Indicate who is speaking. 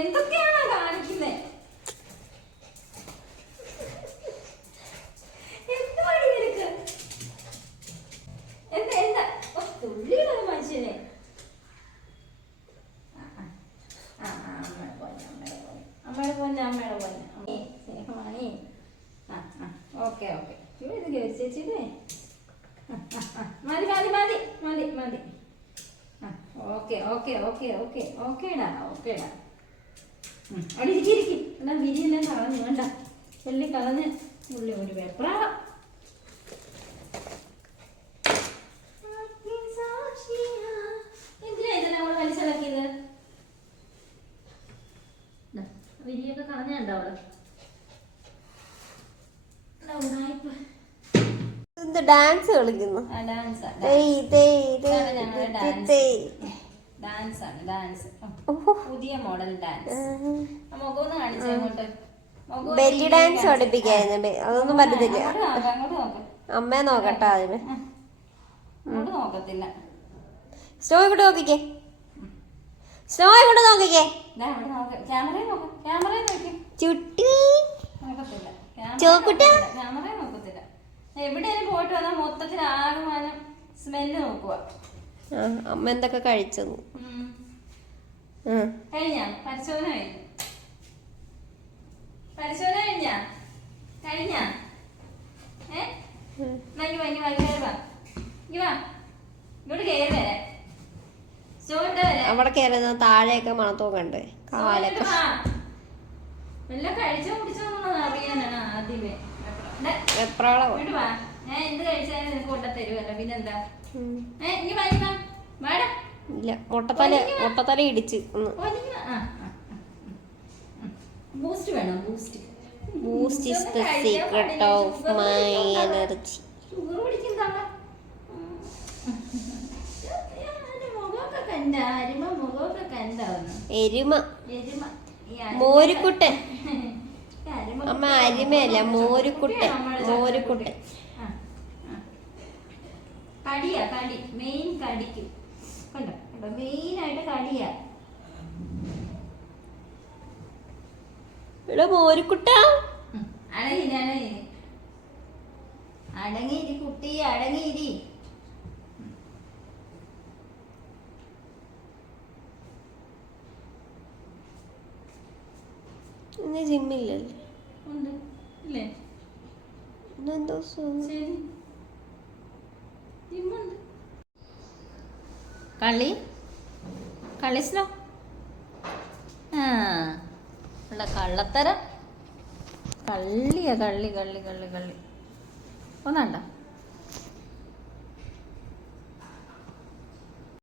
Speaker 1: എന്തൊക്കെയാണോ കാണിക്കുന്നേ എന്തുവാടി നിനക്ക് എന്താ എന്താ ഓ, തുള്ളിയിടാതെ മനുഷ്യനെ ആ, ആ. ആ, ആ, അമ്മയുടെ പോന്നെ, അമ്മയുടെ പോന്നെ. അമ്മയുടെ പോന്നെ, അമ്മയുടെ പോന്നെ. അമ്മേ, സ്നേഹമാണേ. ആ, ആ, ഓക്കെ ഓക്കെ ഇത് ആ. മതി മതി മതി മതി മതി ഓക്കെ ഓക്കെ ഓക്കെ ഓക്കെ ഓക്കേടാ ഓക്കേടാ അവിടെ ഇരിക്കി ഇരിക്കി. എന്നാ വിരിയെല്ലാം കളഞ്ഞു വേണ്ട. എല്ലാം കളഞ്ഞ് ഉള്ളി ഒരു വെപ്രാളം എന്തിനാ ഇതെല്ലാം അവൾ വലിച്ചിളക്കിയത്? വിരിയൊക്കെ കളഞ്ഞുണ്ടോ.
Speaker 2: എന്ത് ഡാൻസ് കളിക്കുന്നു?
Speaker 1: ആ, ഡാൻസ് ആണ് ഡാൻസ്. പുതിയ മോഡൽ ഡാൻസ്
Speaker 2: ആഹ്.
Speaker 1: ആ മുഖം ഒന്ന് കാണിച്ചേ അങ്ങോട്ട്
Speaker 2: ബെല്ലി ഡാൻസ്. പഠിപ്പിക്കായിരുന്നു അതൊന്നും പറ്റത്തില്ല. അമ്മ നോക്കട്ടെ
Speaker 1: ആ, നോക്കത്തില്ല.
Speaker 2: സ്നോ ഇങ്ങോട്ട് നോക്കിക്കേ. സ്നോ ഇങ്ങോട്ട് നോക്കിക്കേ. ചുട്ടി.
Speaker 1: ചോക്കുട്ട.
Speaker 2: ചോക്കുട്ടാ?
Speaker 1: ക്യാമറയിൽ നോക്കത്തില്ല. എവിടെയും പോയിട്ട് വന്നാൽ മൊത്തത്തിൽ ആകമാനം സ്മെല്ല് നോക്കുക
Speaker 2: അമ്മ എന്തൊക്കെ.
Speaker 1: കഴിഞ്ഞാ? പരിശോധന കഴിഞ്ഞു? പരിശോധന കഴിഞ്ഞാ? കഴിഞ്ഞാ? ഏ? വരെ.
Speaker 2: അവിടെ കയറുന്ന താഴെയൊക്കെ മണത്തോ കണ്ടേ? കാലൊക്കെ.
Speaker 1: എല്ലാം കഴിച്ചോ കുടിച്ചോ എന്നുള്ളത് അറിയാനാണ് ആദ്യമേ. ദേ, വാ. ഞാൻ എന്ത് കഴിച്ചാലും നിനക്ക് കൊണ്ട തരുമല്ലോ. പിന്നെന്താ ഇനി
Speaker 2: ഇല്ല മുട്ടത്തല മുട്ടത്തല ഇടിച്ച്.
Speaker 1: ബൂസ്റ്റ് വേണം? Boost
Speaker 2: boost is the secret of my energy
Speaker 1: sugar പിടിക്കുന്നതാണോ
Speaker 2: എരുമ. മോരുക്കുട്ടൻ അമ്മ അരിമയല്ല മോരുക്കുട്ടൻ
Speaker 1: മോരുക്കുട്ടെ
Speaker 2: മോരുക്കുട്ടൻ
Speaker 1: ആ. കടിയാ കടി. മെയിൻ കടിക്ക്. കണ്ടോ? കണ്ടോ? മെയിൻ ആയിട്ട് കടിയാ.
Speaker 2: ഇവിടെ മോരുക്കുട്ടാ.
Speaker 1: അടങ്ങിരി അടങ്ങിരി അടങ്ങിരി കുട്ടി അടങ്ങിരി
Speaker 2: ഇന്ന് ജിമ്മില്ലല്ലേ
Speaker 1: ഉണ്ട്. ഇല്ലേ?
Speaker 2: എന്തോ
Speaker 1: ശരി. കളി? കളി സ്നോ ആ ഉള്ള കള്ളത്തരം. കള്ളിയാ കള്ളി കള്ളി കള്ളി കള്ളി. ഒന്നണ്ട